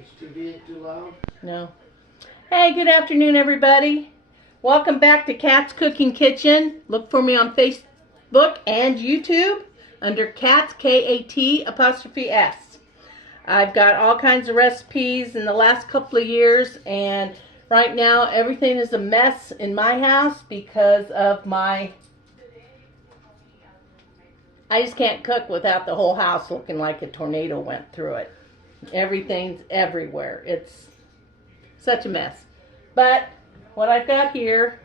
Is TV too loud? No. Hey, good afternoon, everybody. Welcome back to Kat's Cooking Kitchen. Look for me on Facebook and YouTube under Kat's, K-A-T''S. I've got all kinds of recipes in the last couple of years, and right now everything is a mess in my house because of I just can't cook without the whole house looking like a tornado went through it. Everything's everywhere. It's such a mess. But what I've got here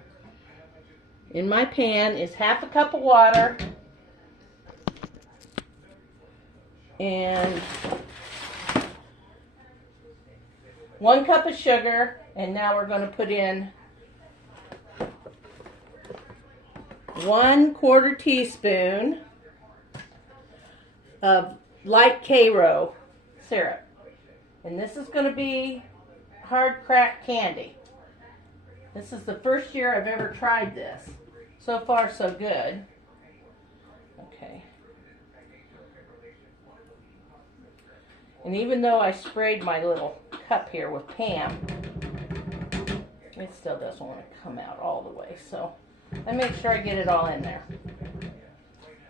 in my pan is half a cup of water and 1 cup of sugar, and now we're going to put in 1/4 teaspoon of light Karo syrup. And this is going to be hard crack candy. This is the first year I've ever tried this. So far, so good. Okay. And even though I sprayed my little cup here with Pam, it still doesn't want to come out all the way. So I make sure I get it all in there.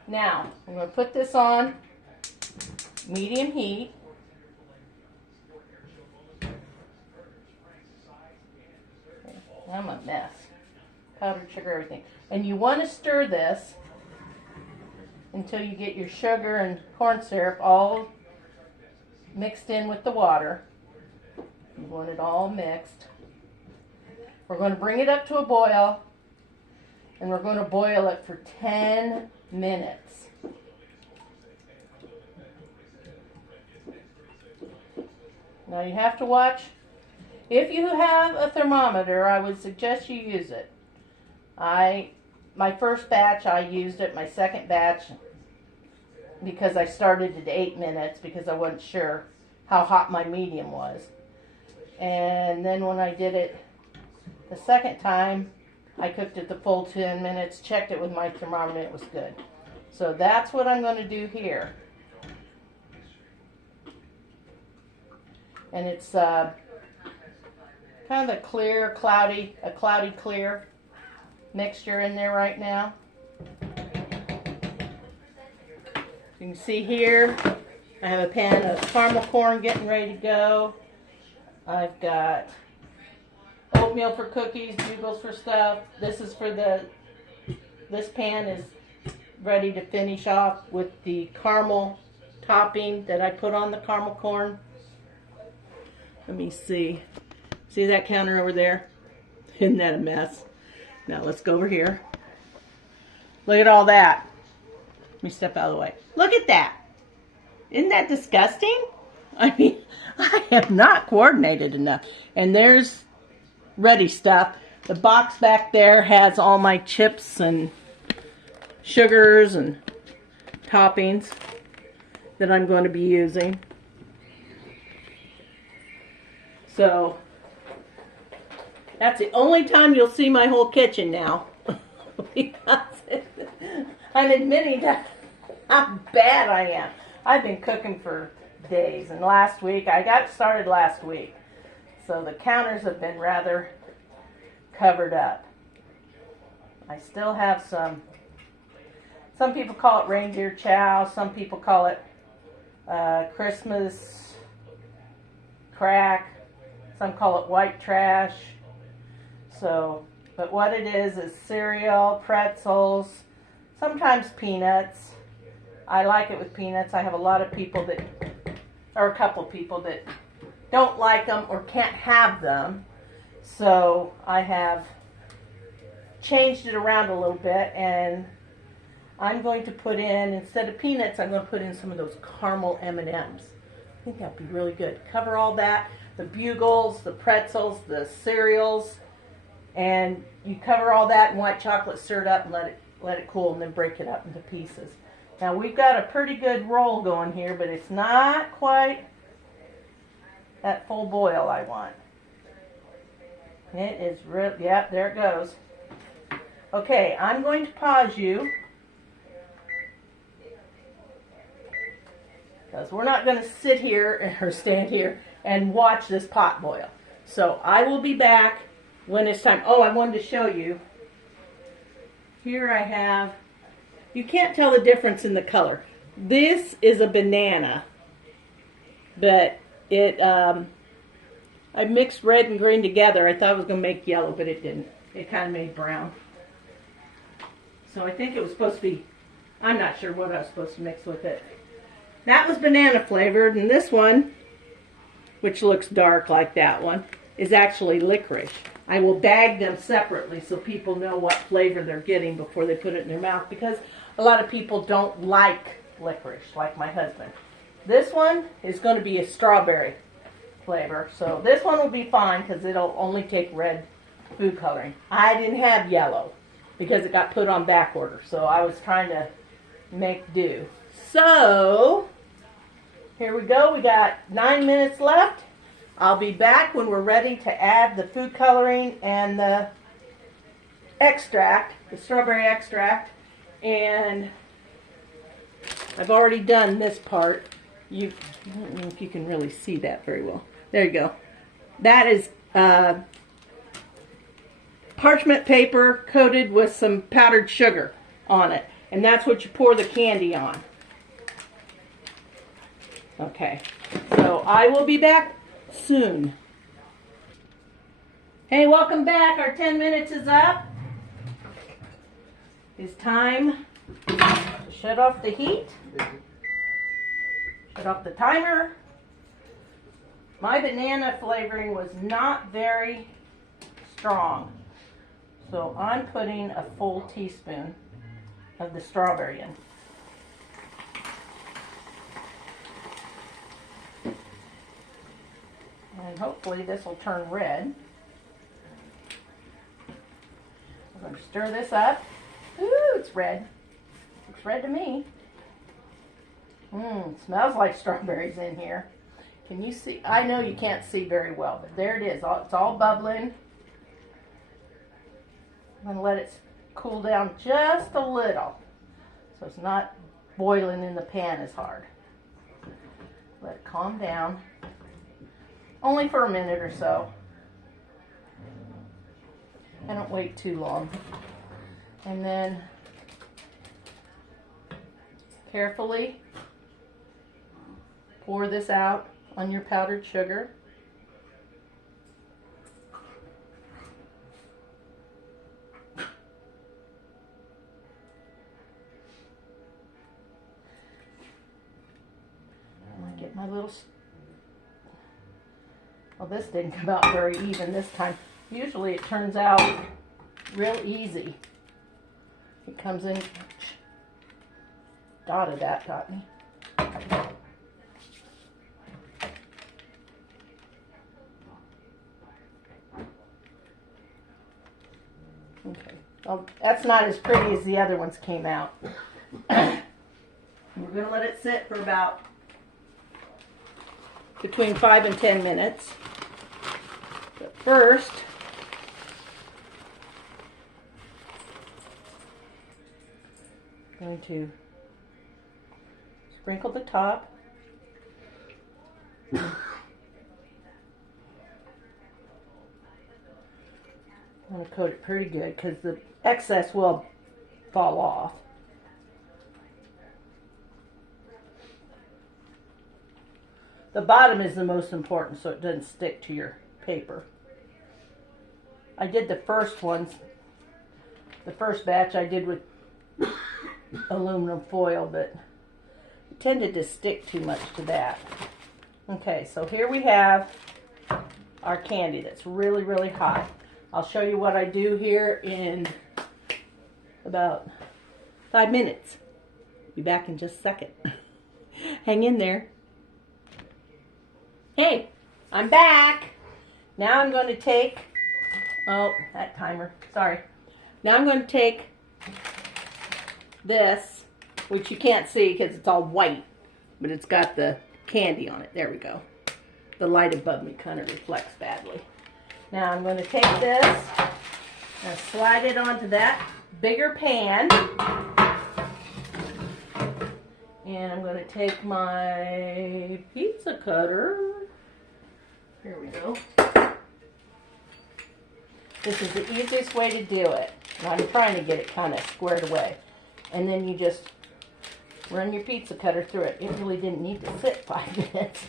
Now, I'm going to put this on medium heat. I'm a mess. Powdered sugar, everything. And you want to stir this until you get your sugar and corn syrup all mixed in with the water. You want it all mixed. We're going to bring it up to a boil, and we're going to boil it for 10 minutes. Now you have to watch. If you have a thermometer, I would suggest you use it. My first batch, I used it. My second batch, because I started at 8 minutes because I wasn't sure how hot my medium was. And then when I did it the second time, I cooked it the full 10 minutes, checked it with my thermometer, it was good. So that's what I'm going to do here. And it's kind of a clear, cloudy clear mixture in there right now. You can see here, I have a pan of caramel corn getting ready to go. I've got oatmeal for cookies, bugles for stuff. This pan is ready to finish off with the caramel topping that I put on the caramel corn. Let me see. See that counter over there? Isn't that a mess? Now let's go over here. Look at all that. Let me step out of the way. Look at that. Isn't that disgusting? I mean, I have not coordinated enough. And there's ready stuff. The box back there has all my chips and sugars and toppings that I'm going to be using. So that's the only time you'll see my whole kitchen now. Because I'm admitting that how bad I am. I've been cooking for days, and I got started last week. So the counters have been rather covered up. I still have some people call it reindeer chow, some people call it Christmas crack, some call it white trash. So, but what it is cereal, pretzels, sometimes peanuts. I like it with peanuts. I have a lot of people or a couple people that don't like them or can't have them. So I have changed it around a little bit, and I'm going to put in, instead of peanuts, I'm going to put in some of those caramel M&Ms. I think that'd be really good. Cover all that, the bugles, the pretzels, the cereals, and you cover all that in white chocolate, stir it up, and let it cool, and then break it up into pieces. Now we've got a pretty good roll going here, but it's not quite that full boil I want. It is real. Yep, there it goes. Okay, I'm going to pause you because we're not going to sit here or stand here and watch this pot boil. So I will be back when it's time. Oh, I wanted to show you. Here I have, you can't tell the difference in the color. This is a banana, but it, I mixed red and green together. I thought it was going to make yellow, but it didn't. It kind of made brown. So I think it was supposed to be, I'm not sure what I was supposed to mix with it. That was banana flavored, and this one, which looks dark like that one, is actually licorice. I will bag them separately so people know what flavor they're getting before they put it in their mouth, because a lot of people don't like licorice, like my husband. This one is going to be a strawberry flavor, so this one will be fine because it'll only take red food coloring. I didn't have yellow because it got put on back order, so I was trying to make do. So, here we go. We got 9 minutes left. I'll be back when we're ready to add the food coloring and the extract, the strawberry extract. And I've already done this part. I don't know if you can really see that very well. There you go. That is parchment paper coated with some powdered sugar on it. And that's what you pour the candy on. Okay, so I will be back soon. Hey, welcome back. Our 10 minutes is up. It's time to shut off the heat. Shut off the timer. My banana flavoring was not very strong, so I'm putting a full teaspoon of the strawberry in. And hopefully this will turn red. I'm going to stir this up. Ooh, it's red. Looks red to me. Smells like strawberries in here. Can you see? I know you can't see very well, but there it is. It's all bubbling. I'm going to let it cool down just a little, so it's not boiling in the pan as hard. Let it calm down. Only for a minute or so. I don't wait too long. And then carefully pour this out on your powdered sugar. I get my little... Well, this didn't come out very even this time. Usually it turns out real easy. It comes in, dotted that, got me. Okay, well, that's not as pretty as the other ones came out. We're going to let it sit for about between 5 and 10 minutes. But first, I'm going to sprinkle the top. I'm going to coat it pretty good because the excess will fall off. The bottom is the most important so it doesn't stick to your paper. I did the first ones, the first batch I did with aluminum foil, but it tended to stick too much to that. Okay, so here we have our candy that's really, really hot. I'll show you what I do here in about 5 minutes. Be back in just a second. Hang in there. Hey, I'm back. Now I'm going to take, oh, that timer, sorry. Now I'm going to take this, which you can't see because it's all white, but it's got the candy on it. There we go. The light above me kind of reflects badly. Now I'm going to take this and slide it onto that bigger pan. And I'm going to take my pizza cutter Here we go. This is the easiest way to do it. And I'm trying to get it kind of squared away. And then you just run your pizza cutter through it. It really didn't need to sit 5 minutes.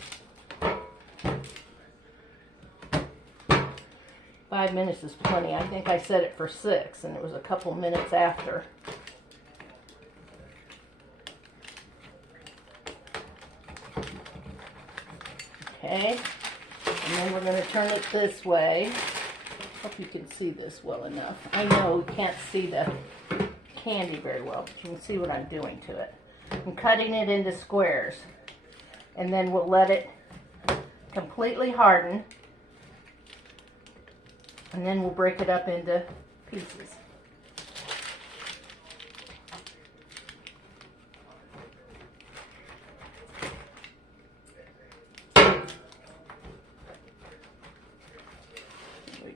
5 minutes is plenty. I think I set it for 6 and it was a couple minutes after. Okay, and then we're going to turn it this way. Hope you can see this well enough. I know you can't see the candy very well, but you can see what I'm doing to it. I'm cutting it into squares, and then we'll let it completely harden, and then we'll break it up into pieces.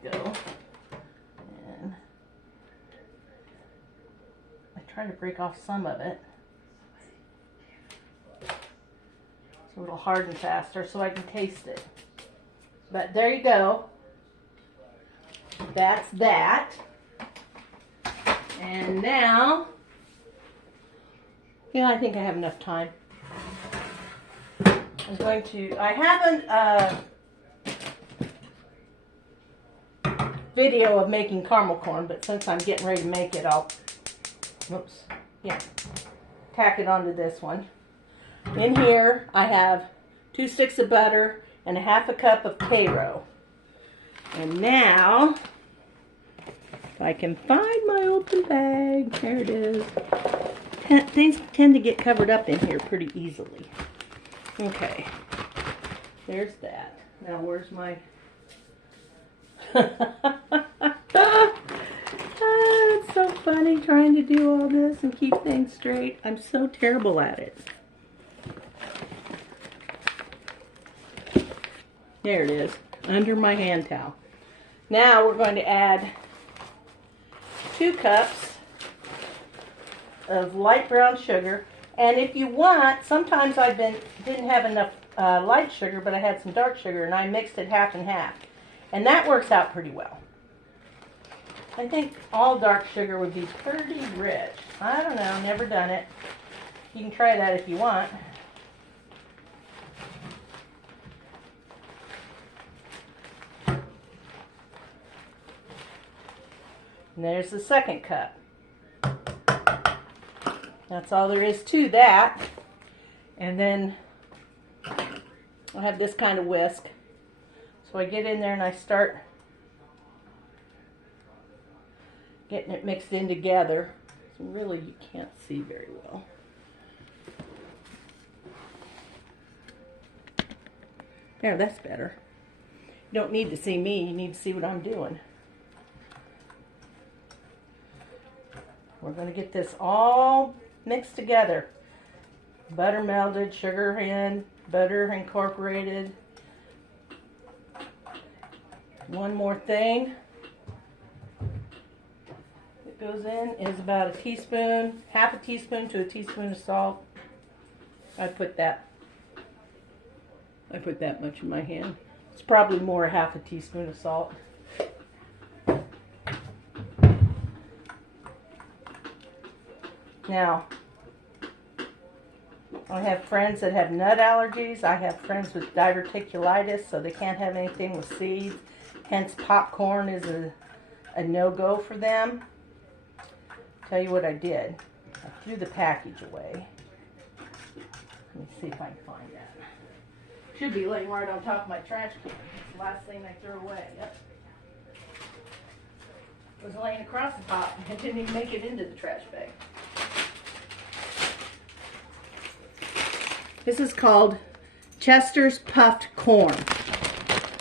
Go. And I try to break off some of it so it'll harden faster so I can taste it. But there you go. That's that. And now, yeah, I think I have enough time. I'm going to, I haven't video of making caramel corn, but since I'm getting ready to make it, I'll tack it onto this one. In here I have 2 sticks of butter and 1/2 cup of Karo. And now, if I can find my open bag, there it is. Things tend to get covered up in here pretty easily. Okay, there's that. Now where's my it's so funny trying to do all this and keep things straight. I'm so terrible at it. There it is, under my hand towel. Now we're going to add 2 cups of light brown sugar. And if you want, sometimes I didn't have enough light sugar, but I had some dark sugar, and I mixed it half and half. And that works out pretty well. I think all dark sugar would be pretty rich. I don't know, never done it. You can try that if you want. And there's the 2nd cup. That's all there is to that. And then I'll have this kind of whisk. So I get in there and I start getting it mixed in together. So really you can't see very well. There, that's better. You don't need to see me, you need to see what I'm doing. We're going to get this all mixed together. Butter melted, sugar in, butter incorporated. One more thing that goes in is about a teaspoon, 1/2 teaspoon to a teaspoon of salt. I put that much in my hand. It's probably more 1/2 teaspoon of salt. Now, I have friends that have nut allergies. I have friends with diverticulitis, so they can't have anything with seeds. Hence, popcorn is a no-go for them. Tell you what I did. I threw the package away. Let me see if I can find that. Should be laying right on top of my trash can. It's the last thing I threw away. Yep. It was laying across the top and didn't even make it into the trash bag. This is called Chester's Puffed Corn.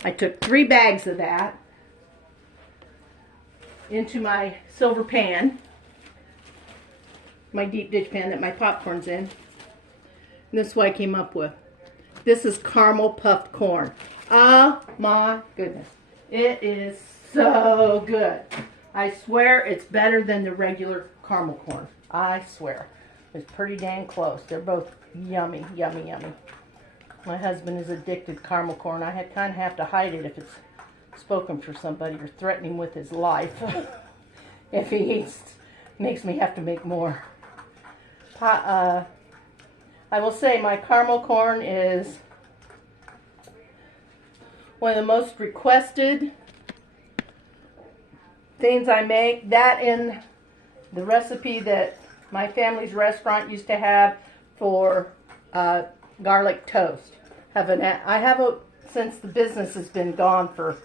I took 3 bags of that into my silver pan, my deep dish pan that my popcorn's in. And this is what I came up with. This is caramel puffed corn. Oh my goodness. It is so good. I swear it's better than the regular caramel corn. I swear. It's pretty dang close. They're both yummy, yummy, yummy. My husband is addicted to caramel corn. I kind of have to hide it if it's spoken for somebody or threaten him with his life. If he eats, makes me have to make more. I will say my caramel corn is one of the most requested things I make. That in the recipe that my family's restaurant used to have for garlic toast. I have it since the business has been gone for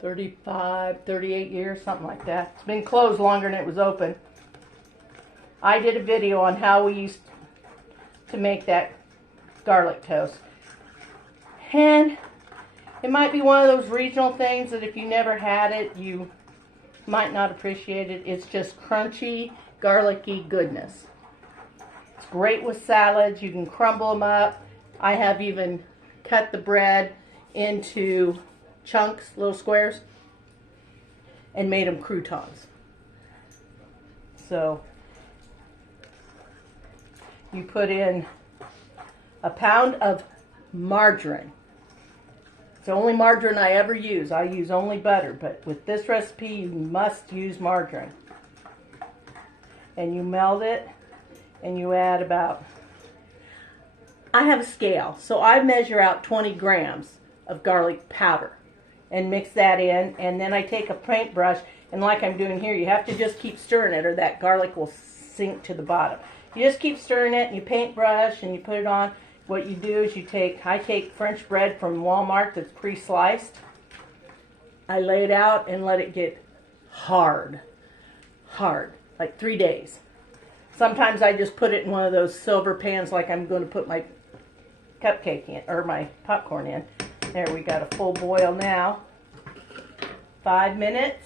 35, 38 years, something like that. It's been closed longer than it was open. I did a video on how we used to make that garlic toast. And it might be one of those regional things that if you never had it, you might not appreciate it. It's just crunchy, garlicky goodness. It's great with salads. You can crumble them up. I have even cut the bread into chunks, little squares, and made them croutons. So you put in a pound of margarine. It's the only margarine I ever use. I use only butter, but with this recipe you must use margarine. And you melt it, and you add about, I have a scale, so I measure out 20 grams of garlic powder and mix that in, and then I take a paintbrush, and like I'm doing here, you have to just keep stirring it or that garlic will sink to the bottom. You just keep stirring it, and you paintbrush, and you put it on. What you do is I take French bread from Walmart that's pre-sliced. I lay it out and let it get hard, like 3 days. Sometimes I just put it in one of those silver pans like I'm going to put my cupcake in, or my popcorn in. There, we got a full boil now. 5 minutes.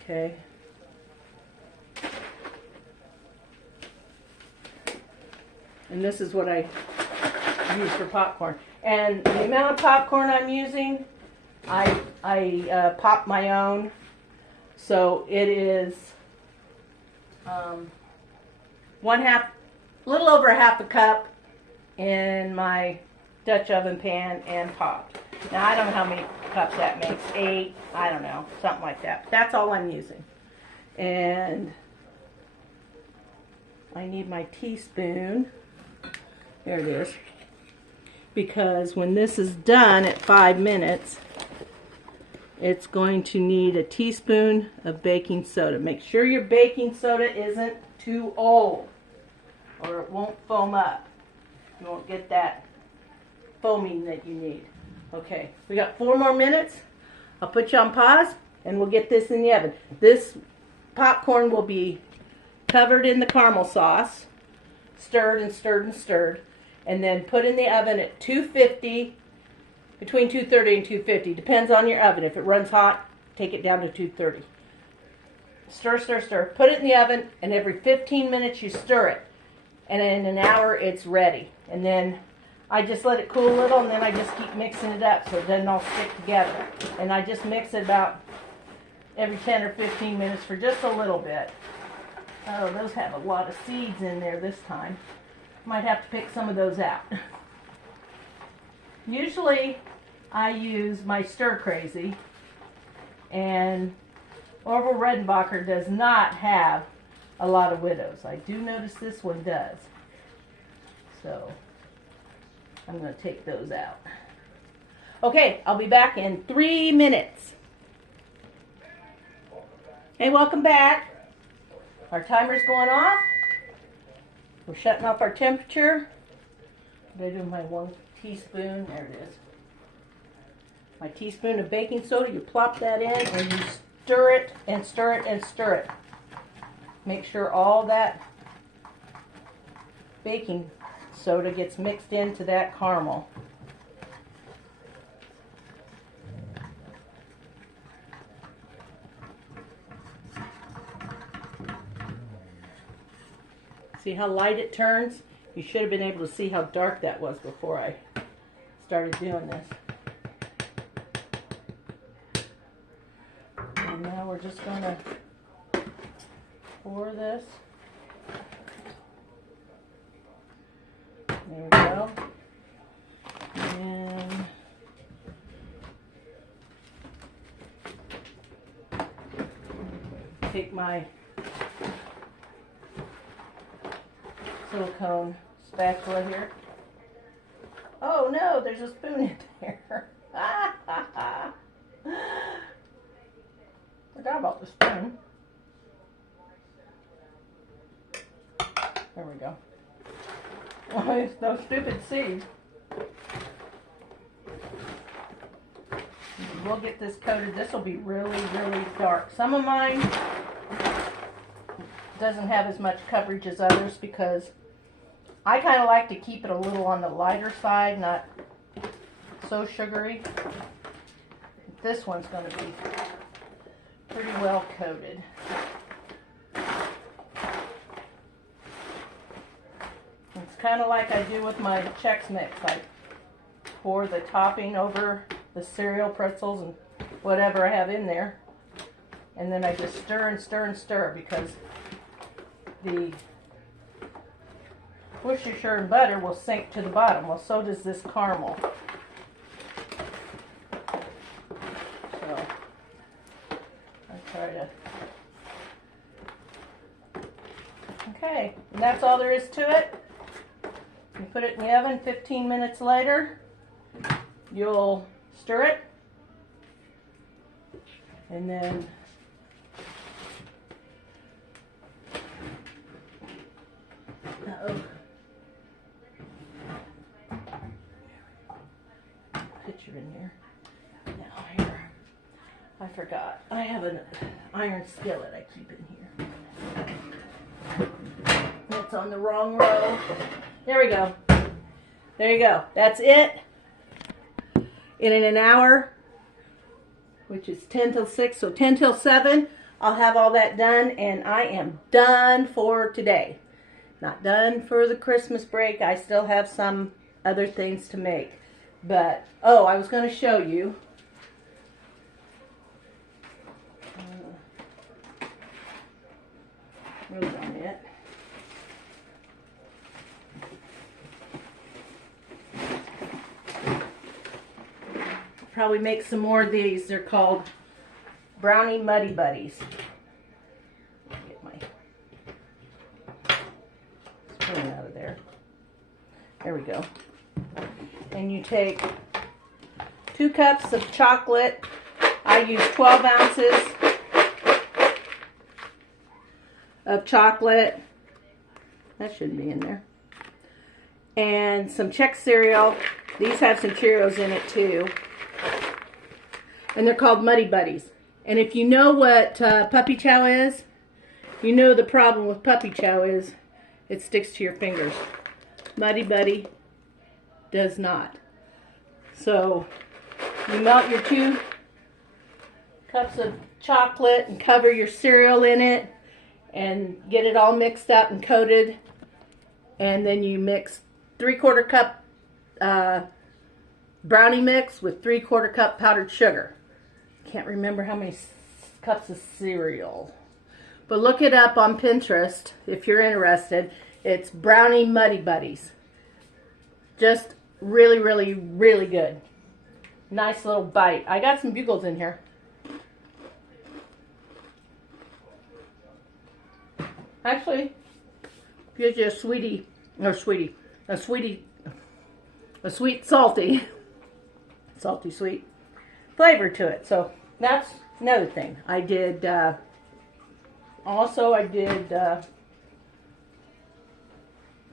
Okay. And this is what I use for popcorn. And the amount of popcorn I'm using, I pop my own. So it is a little over a half a cup in my Dutch oven pan and popped. Now I don't know how many cups that makes. 8, I don't know, something like that. That's all I'm using. And I need my teaspoon. There it is. Because when this is done at 5 minutes, it's going to need a teaspoon of baking soda. Make sure your baking soda isn't too old, or it won't foam up. You won't get that foaming that you need. Okay, we got 4 more minutes. I'll put you on pause, and we'll get this in the oven. This popcorn will be covered in the caramel sauce, stirred and stirred and stirred, and then put in the oven at 250, between 230 and 250. Depends on your oven. If it runs hot, take it down to 230. Stir, stir, stir. Put it in the oven, and every 15 minutes you stir it. And in an hour, it's ready. And then I just let it cool a little, and then I just keep mixing it up so it doesn't all stick together. And I just mix it about every 10 or 15 minutes for just a little bit. Oh, those have a lot of seeds in there this time. Might have to pick some of those out. Usually I use my Stir Crazy, and Orville Redenbacher does not have a lot of widows. I do notice this one does. So I'm going to take those out. Okay, I'll be back in 3 minutes. Hey, welcome back. Our timer's going off. We're shutting off our temperature. I'm going to do my 1 teaspoon. There it is. My teaspoon of baking soda. You plop that in and you stir it and stir it and stir it. Make sure all that baking soda gets mixed into that caramel. See how light it turns? You should have been able to see how dark that was before I started doing this. And now we're just going to pour this There we go. And take my silicone spatula here. Oh no, there's a spoon in there. Forgot about the spoon. There we go. Oh, it's no stupid seed. We'll get this coated. This will be really, really dark. Some of mine doesn't have as much coverage as others because I kind of like to keep it a little on the lighter side, not so sugary. This one's going to be pretty well coated. It's kind of like I do with my Chex Mix. I pour the topping over the cereal, pretzels, and whatever I have in there. And then I just stir and stir and stir because the Worcestershire and butter will sink to the bottom. Well, so does this caramel. So I try to. Okay, and that's all there is to it. You put it in the oven. 15 minutes later, you'll stir it, and then picture in here. Now here, I forgot. I have an iron skillet I keep in here. It's on the wrong row. There we go. There you go. That's it. In an hour, which is 10 till 6, so 10 till 7, I'll have all that done, and I am done for today. Not done for the Christmas break. I still have some other things to make. But, oh, I was going to show you. Really on it. Probably make some more of these. They're called Brownie Muddy Buddies. Get my spoon out of there. There we go. And you take 2 cups of chocolate. I use 12 ounces of chocolate. That shouldn't be in there. And some Chex cereal. These have some Cheerios in it too. And they're called Muddy Buddies. And if you know what puppy chow is, you know the problem with puppy chow is it sticks to your fingers. Muddy Buddy does not. So you melt your 2 cups of chocolate and cover your cereal in it and get it all mixed up and coated. And then you mix 3/4 cup brownie mix with 3/4 cup powdered sugar. Can't remember how many cups of cereal. But look it up on Pinterest if you're interested. It's Brownie Muddy Buddies. Just really, really, really good. Nice little bite. I got some bugles in here. Actually, gives you a sweet, salty sweet flavor to it. So that's another thing. I did,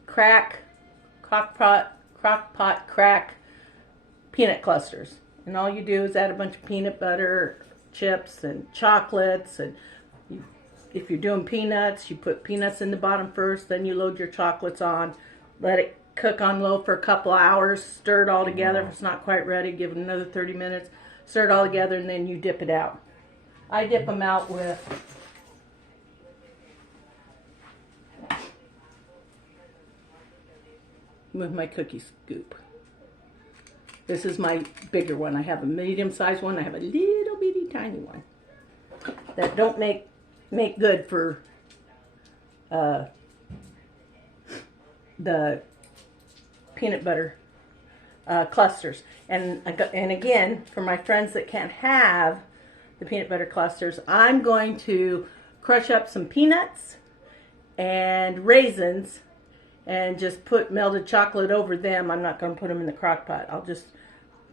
crock-pot crack peanut clusters. And all you do is add a bunch of peanut butter chips and chocolates. And if you're doing peanuts, you put peanuts in the bottom first, then you load your chocolates on. Let it cook on low for a couple hours. Stir it all together. If it's not quite ready, give it another 30 minutes. Stir it all together, and then you dip it out. I dip them out with my cookie scoop. This is my bigger one. I have a medium-sized one. I have a little bitty tiny one that don't make good for the peanut butter clusters. And again, for my friends that can't have the peanut butter clusters, I'm going to crush up some peanuts and raisins and just put melted chocolate over them. I'm not going to put them in the crock pot. I'll just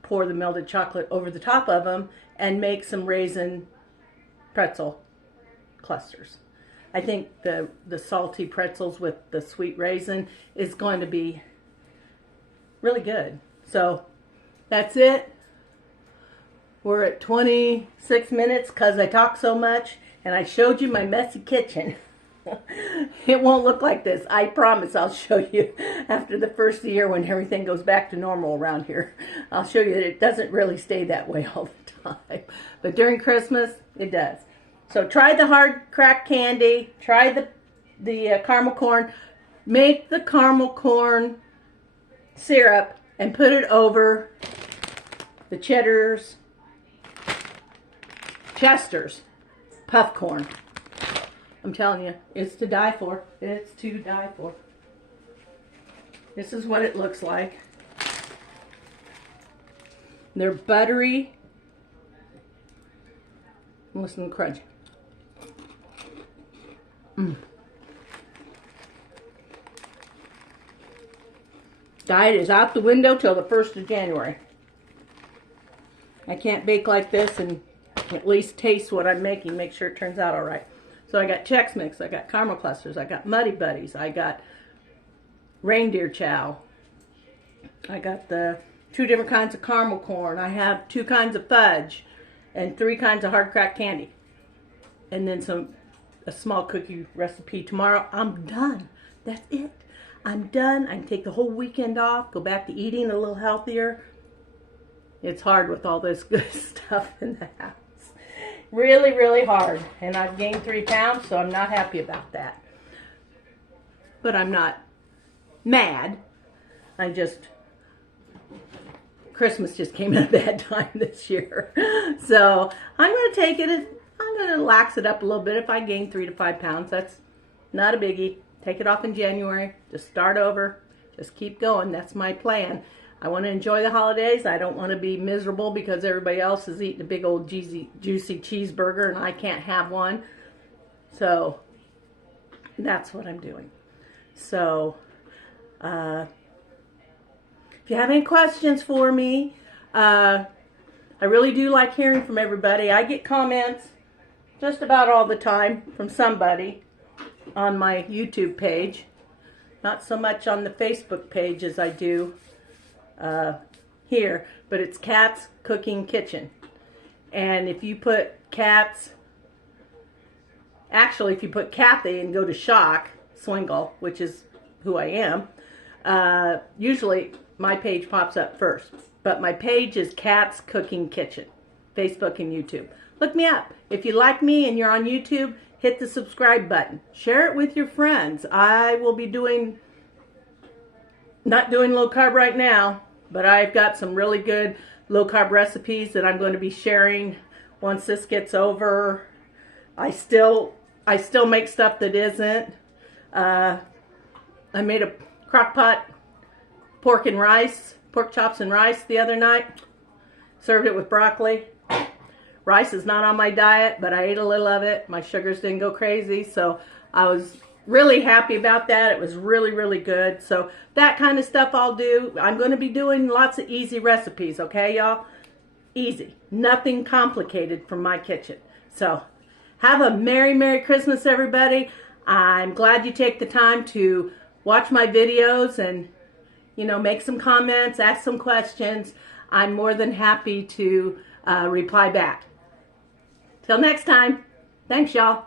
pour the melted chocolate over the top of them and make some raisin pretzel clusters. I think the salty pretzels with the sweet raisin is going to be really good. So that's it. We're at 26 minutes because I talk so much and I showed you my messy kitchen. It won't look like this. I promise I'll show you after the first year when everything goes back to normal around here. I'll show you that it doesn't really stay that way all the time. But during Christmas, it does. So try the hard cracked candy. Try the caramel corn. Make the caramel corn syrup and put it over the Cheddar's, Chester's puff corn. I'm telling you, it's to die for. It's to die for. This is what it looks like. They're buttery. Listen to the crunch. Diet is out the window till the 1st of January. I can't bake like this and at least taste what I'm making, make sure it turns out all right. So I got Chex Mix, I got caramel clusters, I got Muddy Buddies, I got reindeer chow, I got the 2 different kinds of caramel corn, I have 2 kinds of fudge, and 3 kinds of hard cracked candy. And then a small cookie recipe. Tomorrow, I'm done. That's it. I'm done. I can take the whole weekend off, go back to eating a little healthier. It's hard with all this good stuff in the house. Really, really hard. And I've gained 3 pounds, so I'm not happy about that. But I'm not mad. Christmas just came at a bad time this year. So I'm going to take it, I'm going to lax it up a little bit. If I gain 3 to 5 pounds, that's not a biggie. Take it off in January. Just start over. Just keep going. That's my plan. I want to enjoy the holidays. I don't want to be miserable because everybody else is eating a big old juicy cheeseburger and I can't have one. So that's what I'm doing. So if you have any questions for me, I really do like hearing from everybody. I get comments just about all the time from somebody on my YouTube page. Not so much on the Facebook page as I do here, but it's Kat's Cooking Kitchen. And if you put if you put Kathy and go to Shock-Swingle, which is who I am, usually my page pops up first. But my page is Kat's Cooking Kitchen, Facebook and YouTube. Look me up. If you like me and you're on YouTube, hit the subscribe button. Share it with your friends. I will be not doing low carb right now, but I've got some really good low carb recipes that I'm going to be sharing once this gets over. I still make stuff that isn't. I made a crock pot pork chops and rice the other night. Served it with broccoli. Rice is not on my diet, but I ate a little of it. My sugars didn't go crazy, so I was really happy about that. It was really, really good. So that kind of stuff I'll do. I'm going to be doing lots of easy recipes, okay, y'all? Easy. Nothing complicated from my kitchen. So have a Merry, Merry Christmas, everybody. I'm glad you take the time to watch my videos and, make some comments, ask some questions. I'm more than happy to reply back. Till next time. Thanks, y'all.